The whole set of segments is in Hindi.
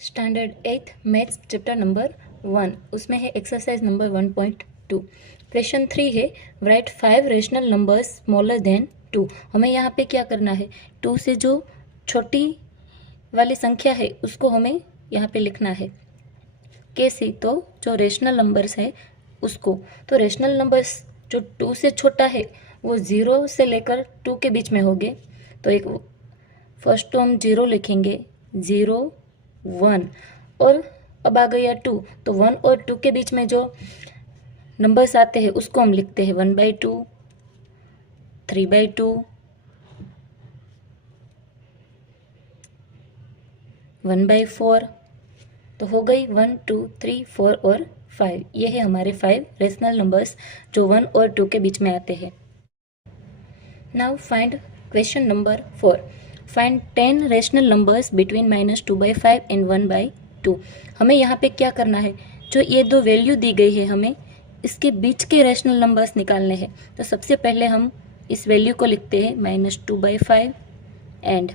स्टैंडर्ड 8 मैथ्स चैप्टर नंबर 1 उसमें है एक्सरसाइज नंबर 1.2। क्वेश्चन 3 है right 5 rational numbers smaller than 2। हमें यहाँ पे क्या करना है, 2 से जो छोटी वाली संख्या है उसको हमें यहाँ पे लिखना है। कैसे? तो जो रेशनल नंबर्स है उसको, तो रेशनल नंबर्स जो 2 से छोटा है वो 0 से लेकर 2 के बीच में होंगे। तो एक फर्स्ट तो हम 0 लिखेंगे, 0 1, और अब आ गया 2, तो 1 और 2 के बीच में जो नंबर्स आते हैं उसको हम लिखते हैं 1/2, 3/2, 1/4। तो हो गई 1 2 3 4 और 5। ये है हमारे 5 रेशनल नंबर्स जो 1 और 2 के बीच में आते हैं। Now find question number 4। Find 10 rational numbers between -2/5 and 1/2। हमें यहाँ पे क्या करना है, जो ये दो वैल्यू दी गई है हमें इसके बीच के रेशनल नंबर्स निकालने हैं। तो सबसे पहले हम इस वैल्यू को लिखते हैं -2/5 एंड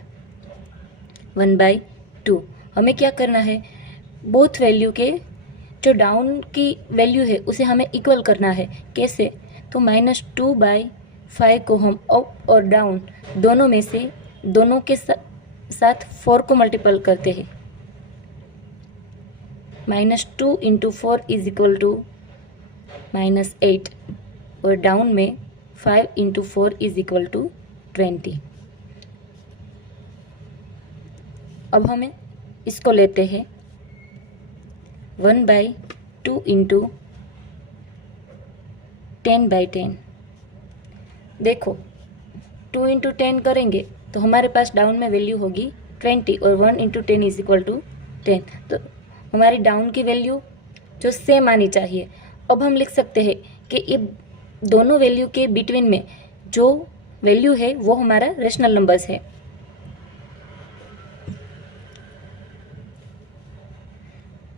1/2। हमें क्या करना है, बोथ वैल्यू के जो डाउन की वैल्यू है उसे हमें इक्वल करना है। कैसे? तो -2/5 को हम अप और डाउन दोनों में से दोनों के साथ 4 को मल्टीपल करते हैं। -2 × 4 = -8 और डाउन में 5 × 4 = 20। अब हमें इसको लेते हैं 1/2 × 10/10। देखो 2 × 10 करेंगे तो हमारे पास डाउन में वैल्यू होगी 20 और 1 × 10 = 10। तो हमारी डाउन की वैल्यू जो सेम आनी चाहिए। अब हम लिख सकते हैं कि ये दोनों वैल्यू के बिटवीन में जो वैल्यू है वो हमारा रेशनल नंबर्स है।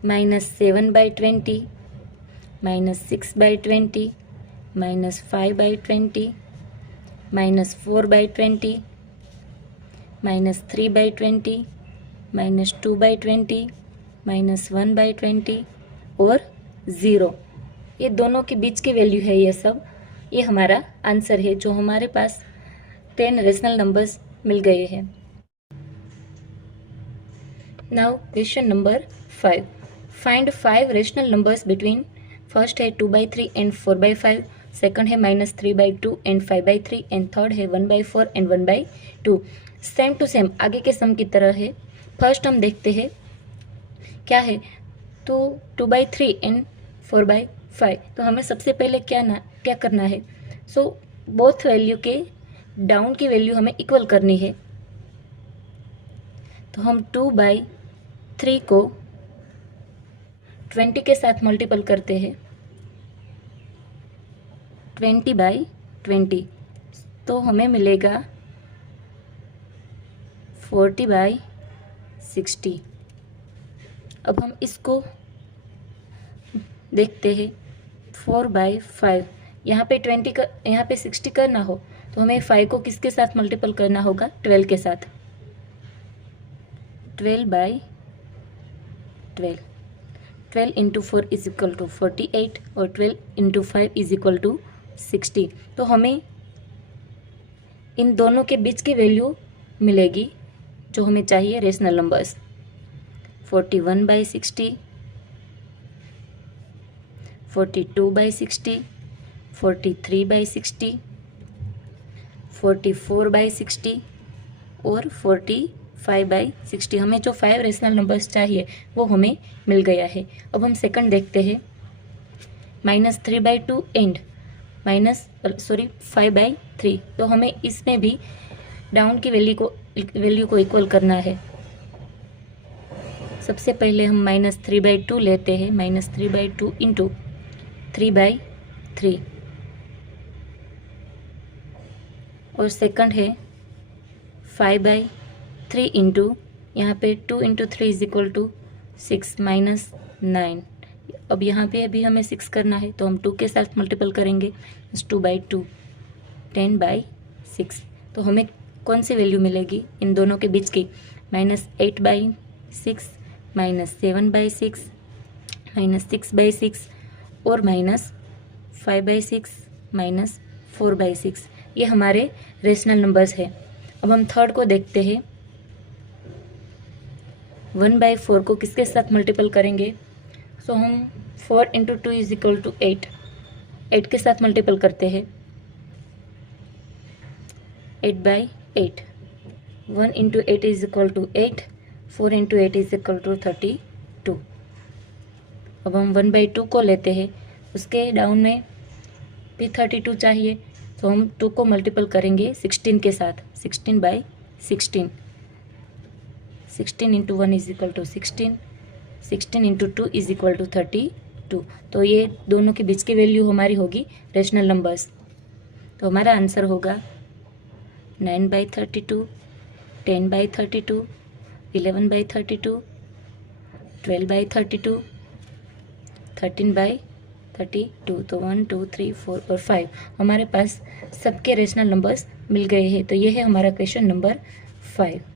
-7/20, -6/20, -5/20, -4/20, -3/20, -2/20, -1/20 और 0। ये दोनों के बीच की वैल्यू है ये सब। ये हमारा आंसर है, जो हमारे पास 10 रेशनल नंबर्स मिल गए हैं। Now question number 5। Find 5 rational numbers between, first है 2/3 एंड 4/5, सेकंड है -3/2 एंड 5/3 एंड थर्ड है 1/4 एंड 1/2। सेम टू सेम आगे के सम की तरह है। फर्स्ट हम देखते हैं क्या है, तो 2/3 एंड 4/5। तो हमें सबसे पहले क्या करना है, सो बोथ वैल्यू के डाउन की वैल्यू हमें इक्वल करनी है। तो हम 2/3 को 20 के साथ मल्टीपल करते हैं, 20/20, तो हमें मिलेगा 40/60। अब हम इसको देखते हैं 4/5। यहाँ पे 60 करना हो तो हमें 5 को किसके साथ मल्टीपल करना होगा, 12 के साथ। 12/12, 12 × 4 = 48 और 12 × 5 = 60। तो हमें इन दोनों के बीच की वैल्यू मिलेगी जो हमें चाहिए रेशनल नंबर्स। 41/60, 42/60, 43/60, 44/60 और 45/60। हमें जो 5 रेशनल नंबर्स चाहिए वो हमें मिल गया है। अब हम सेकंड देखते हैं, -3/2 एंड 5/3। तो हमें इसमें भी डाउन की वैल्यू को इक्वल करना है। सबसे पहले हम -3/2 लेते हैं, -3/2 × 3/3, और सेकंड है 5/3 × यहाँ पे 2 × 3 = 6 -9। अब यहाँ पे अभी हमें 6 करना है तो हम 2 के साथ मल्टीपल करेंगे, 2/2, 10/6। तो हमें कौन सी वैल्यू मिलेगी इन दोनों के बीच की, -8/6, -7/6, -6/6 और -5/6, -4/6। ये हमारे रेशनल नंबर्स है। अब हम थर्ड को देखते हैं। 1/4 को किसके साथ मल्टीपल करेंगे? सो हम 4 × 2 = 8, 8 के साथ मल्टीपल करते हैं। 8/8, 1 × 8 = 8, 4 × 8 = 32। अब हम 1/2 को लेते हैं, उसके डाउन में भी 32 चाहिए, तो हम 2 को मल्टीपल करेंगे 16 के साथ। 16/16, 16 × 1 = 16, 16 × 2 = 32। तो ये दोनों के बीच की वैल्यू हमारी होगी रेशनल नंबर्स। तो हमारा आंसर होगा 9/32, 10/32, 11/32, 12/32, 13/32। तो 1, 2, 3, 4 और 5 हमारे पास सबके रेशनल नंबर्स मिल गए हैं। तो ये है हमारा क्वेश्चन नंबर 5।